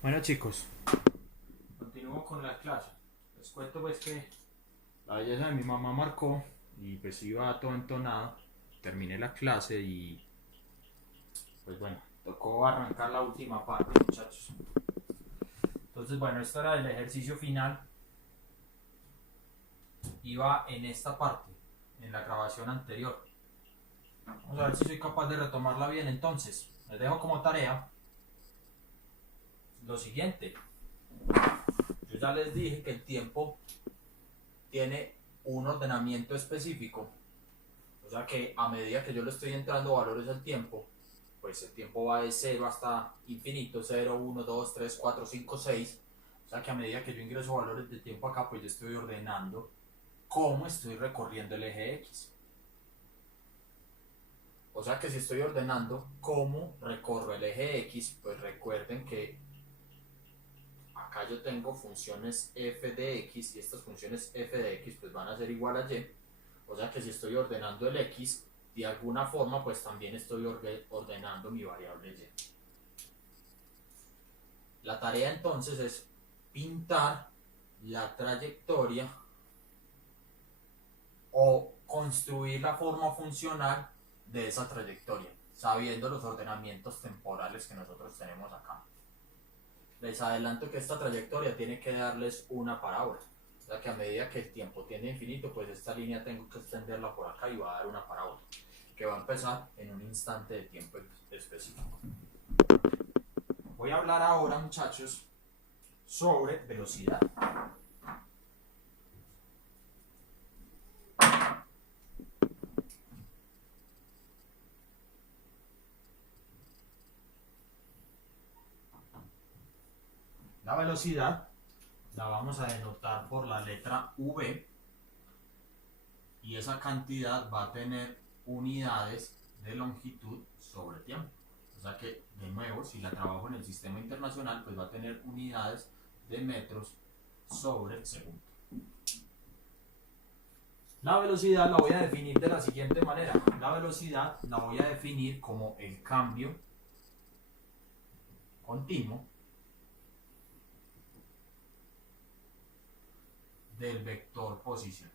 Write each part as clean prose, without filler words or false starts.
Bueno chicos, continúo con la clase. Les cuento pues que la belleza de mi mamá marcó y pues iba todo entonado. Terminé la clase y pues bueno, tocó arrancar la última parte, muchachos. Entonces bueno, esto era el ejercicio final. Iba en esta parte, en la grabación anterior. Vamos a ver si soy capaz de retomarla bien entonces. Les dejo como tarea lo siguiente. Yo ya les dije que el tiempo tiene un ordenamiento específico. O sea que a medida que yo le estoy entrando valores al tiempo, pues el tiempo va de 0 hasta infinito, 0, 1, 2, 3, 4, 5, 6. O sea que a medida que yo ingreso valores de tiempo acá, pues yo estoy ordenando cómo estoy recorriendo el eje X. O sea que si estoy ordenando cómo recorro el eje X, pues recuerden que acá yo tengo funciones f de x y estas funciones f de x pues van a ser igual a y. O sea que si estoy ordenando el x, de alguna forma pues también estoy ordenando mi variable y. La tarea entonces es pintar la trayectoria o construir la forma funcional de esa trayectoria, sabiendo los ordenamientos temporales que nosotros tenemos acá. Les adelanto que esta trayectoria tiene que darles una parábola. O sea que a medida que el tiempo tiende a infinito, pues esta línea tengo que extenderla por acá y va a dar una parábola que va a empezar en un instante de tiempo específico. Voy a hablar ahora, muchachos, sobre velocidad. La velocidad la vamos a denotar por la letra V y esa cantidad va a tener unidades de longitud sobre tiempo. O sea que, de nuevo, si la trabajo en el sistema internacional, pues va a tener unidades de metros sobre segundo. La velocidad la voy a definir de la siguiente manera. La velocidad la voy a definir como el cambio continuo del vector posición.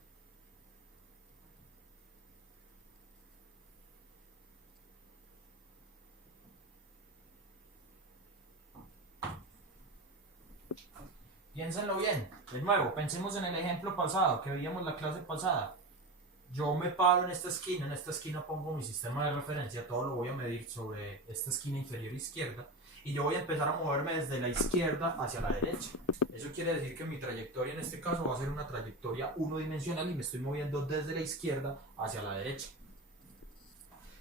Piénsenlo bien. De nuevo, pensemos en el ejemplo pasado que veíamos la clase pasada. Yo me paro en esta esquina pongo mi sistema de referencia, todo lo voy a medir sobre esta esquina inferior izquierda y yo voy a empezar a moverme desde la izquierda hacia la derecha. Eso quiere decir que mi trayectoria en este caso va a ser una trayectoria unidimensional y me estoy moviendo desde la izquierda hacia la derecha.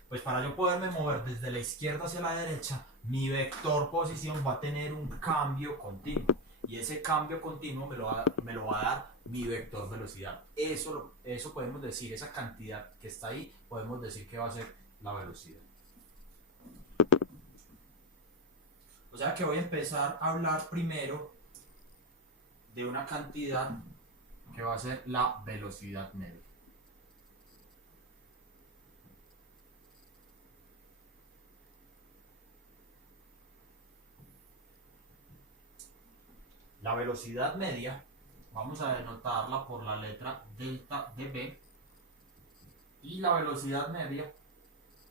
Pues para yo poderme mover desde la izquierda hacia la derecha, mi vector posición va a tener un cambio continuo. Y ese cambio continuo me lo va a dar mi vector velocidad. Eso podemos decir, esa cantidad que está ahí, podemos decir que va a ser la velocidad. O sea que voy a empezar a hablar primero de una cantidad que va a ser la velocidad media. La velocidad media vamos a denotarla por la letra delta de B y la velocidad media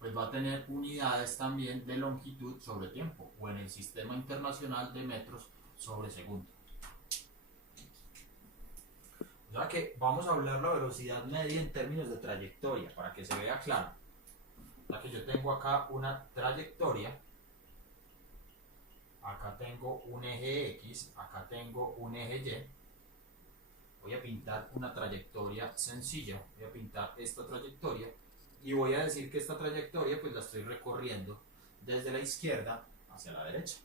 pues va a tener unidades también de longitud sobre tiempo o en el sistema internacional de metros sobre segundo. O sea que vamos a hablar la velocidad media en términos de trayectoria para que se vea claro. O sea que yo tengo acá una trayectoria, acá tengo un eje X, acá tengo un eje Y. Voy a pintar una trayectoria sencilla, voy a pintar esta trayectoria y voy a decir que esta trayectoria pues la estoy recorriendo desde la izquierda hacia la derecha.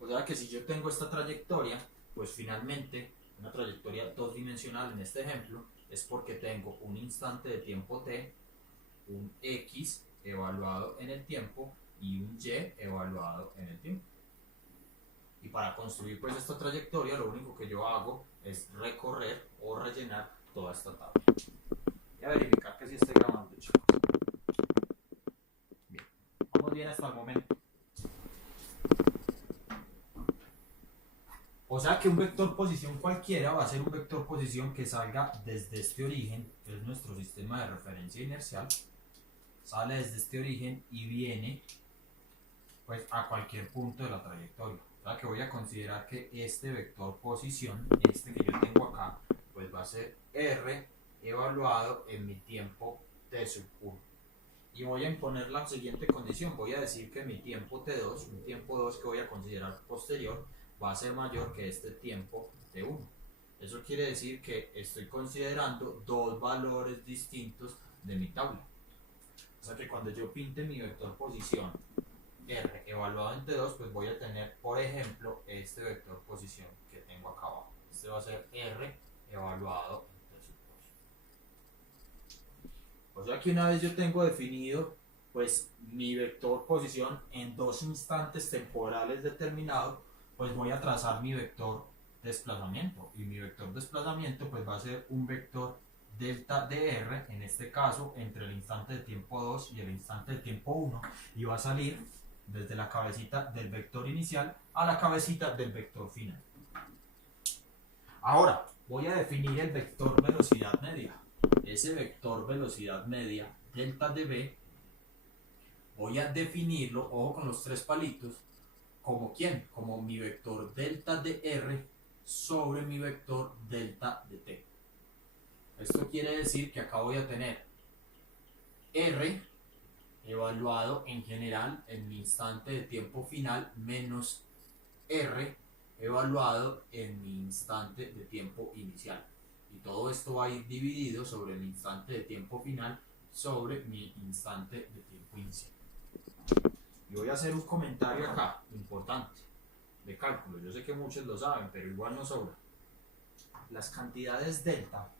O sea que si yo tengo esta trayectoria, pues finalmente una trayectoria dos dimensional en este ejemplo es porque tengo un instante de tiempo t, un x evaluado en el tiempo y un y evaluado en el tiempo. Y para construir pues esta trayectoria lo único que yo hago es recorrer o rellenar toda esta tabla. Voy a verificar que sí esté grabando, chicos. Bien, vamos bien hasta el momento. O sea que un vector posición cualquiera va a ser un vector posición que salga desde este origen, que es nuestro sistema de referencia inercial, sale desde este origen y viene pues a cualquier punto de la trayectoria. O sea que voy a considerar que este vector posición, este que yo tengo acá, pues va a ser R evaluado en mi tiempo t sub 1. Y voy a imponer la siguiente condición. Voy a decir que mi tiempo t2, un tiempo 2 que voy a considerar posterior, va a ser mayor que este tiempo t1. Eso quiere decir que estoy considerando dos valores distintos de mi tabla. O sea que cuando yo pinte mi vector posición R evaluado en T2, pues voy a tener, por ejemplo, este vector posición que tengo acá abajo. Este va a ser R evaluado en T2. O sea que una vez yo tengo definido pues mi vector posición en dos instantes temporales determinados, pues voy a trazar mi vector desplazamiento. Y mi vector desplazamiento pues va a ser un vector delta de R, en este caso entre el instante de tiempo 2 y el instante de tiempo 1, y va a salir desde la cabecita del vector inicial a la cabecita del vector final. Ahora voy a definir el vector velocidad media. Ese vector velocidad media, delta de B, voy a definirlo, ojo con los tres palitos, como ¿quién? Como mi vector delta de R sobre mi vector delta de T. Esto quiere decir que acá voy a tener R evaluado en general en mi instante de tiempo final menos R evaluado en mi instante de tiempo inicial. Y todo esto va a ir dividido sobre mi instante de tiempo final sobre mi instante de tiempo inicial. Y voy a hacer un comentario acá, importante, de cálculo. Yo sé que muchos lo saben, pero igual no sobra. Las cantidades delta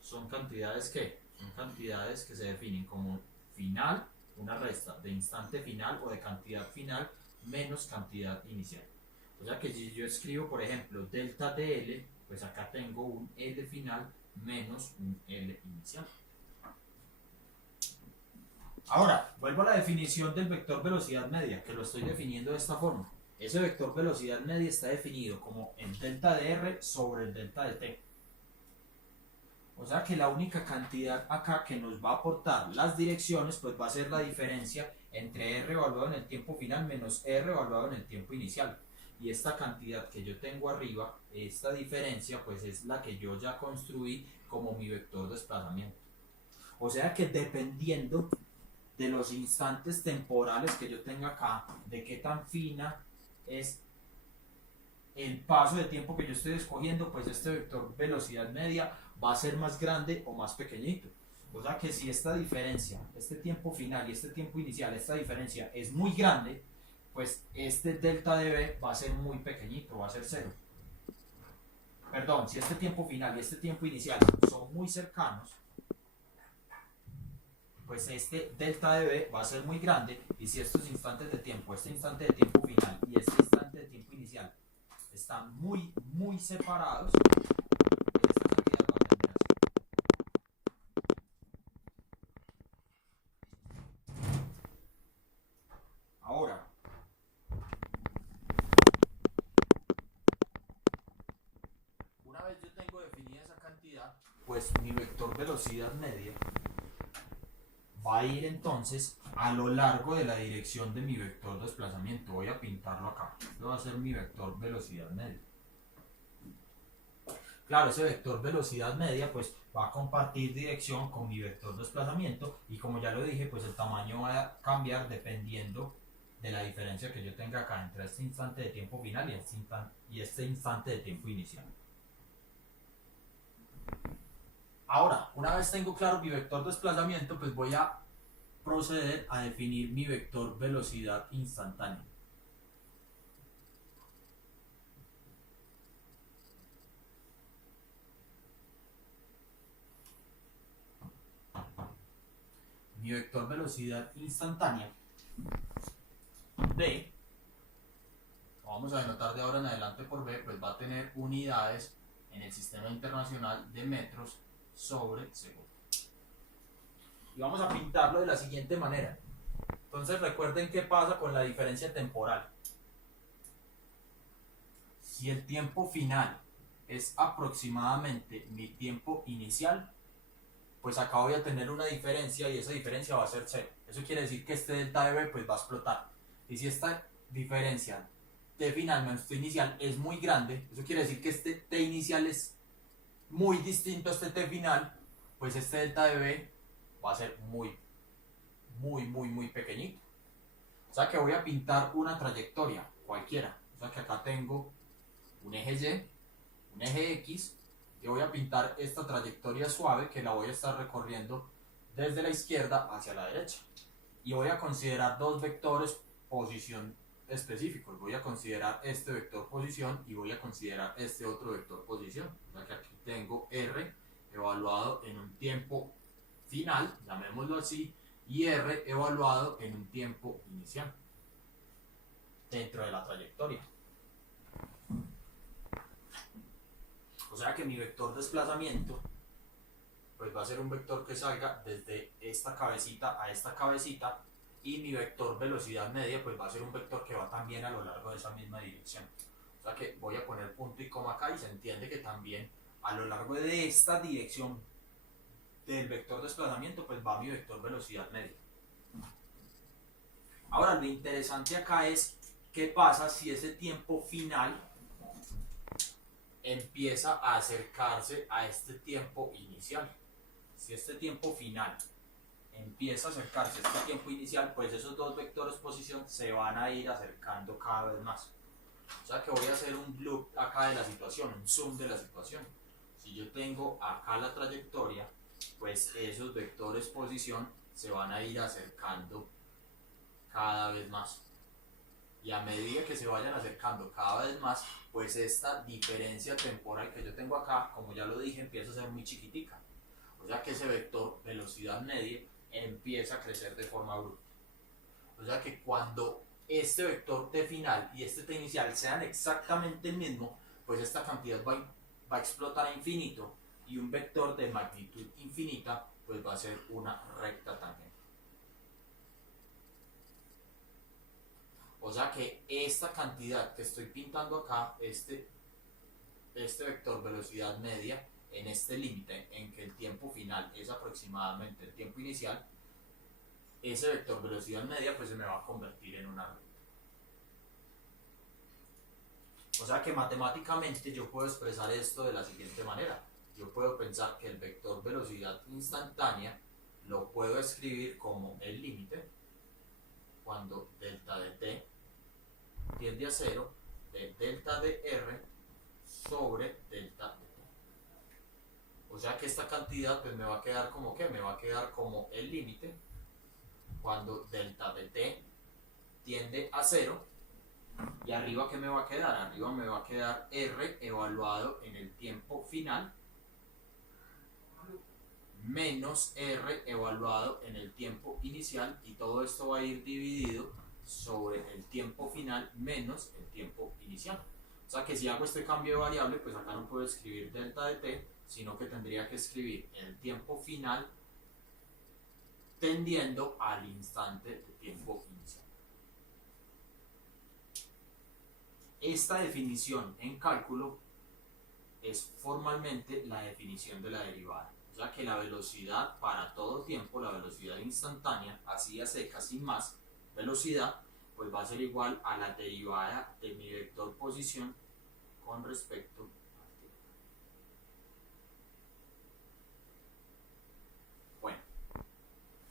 son cantidades que se definen como final, una resta de instante final o de cantidad final menos cantidad inicial. O sea que si yo escribo, por ejemplo, delta de L, pues acá tengo un L final menos un L inicial. Ahora, vuelvo a la definición del vector velocidad media, que lo estoy definiendo de esta forma. Ese vector velocidad media está definido como el delta de R sobre el delta de T. O sea que la única cantidad acá que nos va a aportar las direcciones, pues va a ser la diferencia entre R evaluado en el tiempo final menos R evaluado en el tiempo inicial. Y esta cantidad que yo tengo arriba, esta diferencia, pues es la que yo ya construí como mi vector de desplazamiento. O sea que dependiendo de los instantes temporales que yo tenga acá, de qué tan fina es el paso de tiempo que yo estoy escogiendo, pues este vector velocidad media va a ser más grande o más pequeñito. O sea que si esta diferencia, este tiempo final y este tiempo inicial, esta diferencia es muy grande, pues este delta de B va a ser muy pequeñito, va a ser 0. Perdón, si este tiempo final y este tiempo inicial son muy cercanos, pues este delta de B va a ser muy grande, y si estos instantes de tiempo, este instante de tiempo final y este instante de tiempo inicial están muy separados, esta cantidad va a tender a 0. Ahora, una vez yo tengo definida esa cantidad, pues mi vector velocidad media va a ir entonces a lo largo de la dirección de mi vector desplazamiento. Voy a pintarlo acá. Esto va a ser mi vector velocidad media. Claro, ese vector velocidad media pues va a compartir dirección con mi vector desplazamiento, y como ya lo dije, pues el tamaño va a cambiar dependiendo de la diferencia que yo tenga acá entre este instante de tiempo final y este instante de tiempo inicial. Ahora, una vez tengo claro mi vector desplazamiento, pues voy a proceder a definir mi vector velocidad instantánea. Mi vector velocidad instantánea B, vamos a denotar de ahora en adelante por B, pues va a tener unidades en el sistema internacional de metros sobre segundo. Y vamos a pintarlo de la siguiente manera. Entonces recuerden qué pasa con la diferencia temporal. Si el tiempo final es aproximadamente mi tiempo inicial, pues acá voy a tener una diferencia y esa diferencia va a ser cero. Eso quiere decir que este delta de b pues va a explotar. Y si esta diferencia t final menos t inicial es muy grande, eso quiere decir que este t inicial es muy distinto a este t final, pues este delta de b va a ser muy pequeñito. O sea que voy a pintar una trayectoria cualquiera. O sea que acá tengo un eje y, un eje x, y voy a pintar esta trayectoria suave que la voy a estar recorriendo desde la izquierda hacia la derecha. Y voy a considerar dos vectores posición específicos. Voy a considerar este vector posición y voy a considerar este otro vector posición. O sea que aquí tengo r evaluado en un tiempo final, llamémoslo así, y r evaluado en un tiempo inicial dentro de la trayectoria. O sea que mi vector desplazamiento pues va a ser un vector que salga desde esta cabecita a esta cabecita, y mi vector velocidad media pues va a ser un vector que va también a lo largo de esa misma dirección. O sea que voy a poner punto y coma acá y se entiende que también a lo largo de esta dirección del vector desplazamiento pues va mi vector velocidad media. Ahora lo interesante acá es qué pasa si ese tiempo final empieza a acercarse a este tiempo inicial. Si este tiempo final empieza a acercarse a este tiempo inicial, pues esos dos vectores posición se van a ir acercando cada vez más. O sea que voy a hacer un loop acá de la situación, un zoom de la situación. Si yo tengo acá la trayectoria, pues esos vectores posición se van a ir acercando cada vez más. Y a medida que se vayan acercando cada vez más, pues esta diferencia temporal que yo tengo acá, como ya lo dije, empieza a ser muy chiquitica. O sea que ese vector velocidad media empieza a crecer de forma bruta. O sea que cuando este vector t final y este t inicial sean exactamente el mismo, pues esta cantidad va a explotar a infinito, y un vector de magnitud infinita pues va a ser una recta tangente. O sea que esta cantidad que estoy pintando acá, este vector velocidad media, en este límite en que el tiempo final es aproximadamente el tiempo inicial, ese vector velocidad media pues se me va a convertir en una recta. O sea que matemáticamente yo puedo expresar esto de la siguiente manera. Yo puedo pensar que el vector velocidad instantánea lo puedo escribir como el límite cuando delta de t tiende a 0 de delta de r sobre delta de t. O sea que esta cantidad pues me va a quedar como ¿qué? Me va a quedar como el límite cuando delta de t tiende a 0, y arriba ¿qué me va a quedar? Arriba me va a quedar r evaluado en el tiempo final menos r evaluado en el tiempo inicial, y todo esto va a ir dividido sobre el tiempo final menos el tiempo inicial. O sea que si hago este cambio de variable, pues acá no puedo escribir delta de t, sino que tendría que escribir el tiempo final tendiendo al instante de tiempo inicial. Esta definición en cálculo es formalmente la definición de la derivada. O sea que la velocidad para todo tiempo, la velocidad instantánea, así a secas sin más velocidad, pues va a ser igual a la derivada de mi vector posición con respecto al tiempo. Bueno,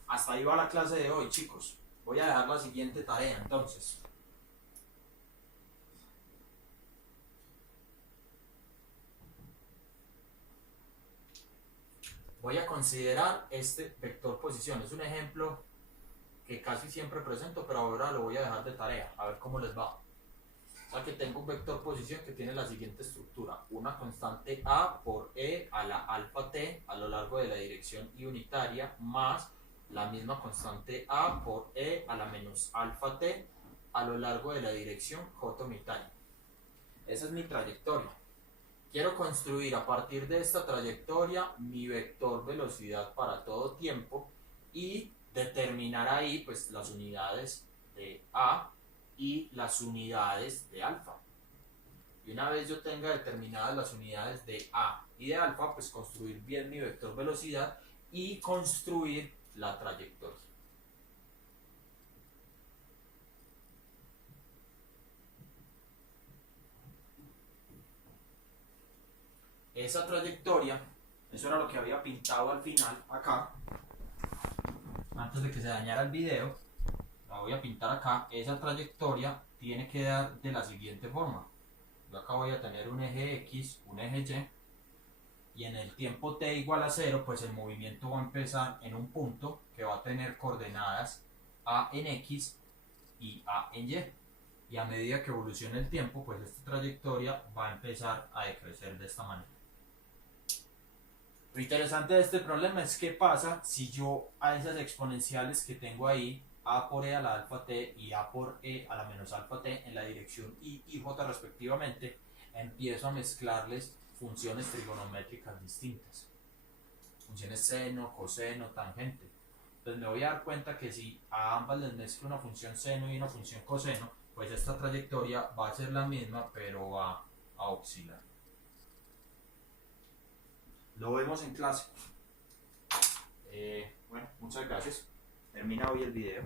hasta ahí va la clase de hoy, chicos. Voy a dejar la siguiente tarea entonces. Voy a considerar este vector posición. Es un ejemplo que casi siempre presento, pero ahora lo voy a dejar de tarea, a ver cómo les va. O sea que tengo un vector posición que tiene la siguiente estructura: una constante a por e a la alfa t a lo largo de la dirección i unitaria, más la misma constante a por e a la menos alfa t a lo largo de la dirección j unitaria. Esa es mi trayectoria. Quiero construir a partir de esta trayectoria mi vector velocidad para todo tiempo y determinar ahí pues las unidades de a y las unidades de alfa. Y una vez yo tenga determinadas las unidades de A y de alfa, pues construir bien mi vector velocidad y construir la trayectoria. Esa trayectoria, eso era lo que había pintado al final acá, antes de que se dañara el video, la voy a pintar acá. Esa trayectoria tiene que dar de la siguiente forma. Yo acá voy a tener un eje X, un eje Y, y en el tiempo t igual a 0, pues el movimiento va a empezar en un punto que va a tener coordenadas A en X y A en Y. Y a medida que evolucione el tiempo, pues esta trayectoria va a empezar a decrecer de esta manera. Lo interesante de este problema es qué pasa si yo a esas exponenciales que tengo ahí, a por e a la alfa t y a por e a la menos alfa t en la dirección y j respectivamente, empiezo a mezclarles funciones trigonométricas distintas. Funciones seno, coseno, tangente. Entonces me voy a dar cuenta que si a ambas les mezclo una función seno y una función coseno, pues esta trayectoria va a ser la misma, pero va a oscilar. Lo vemos en clase. Bueno, muchas gracias. Termina hoy el video.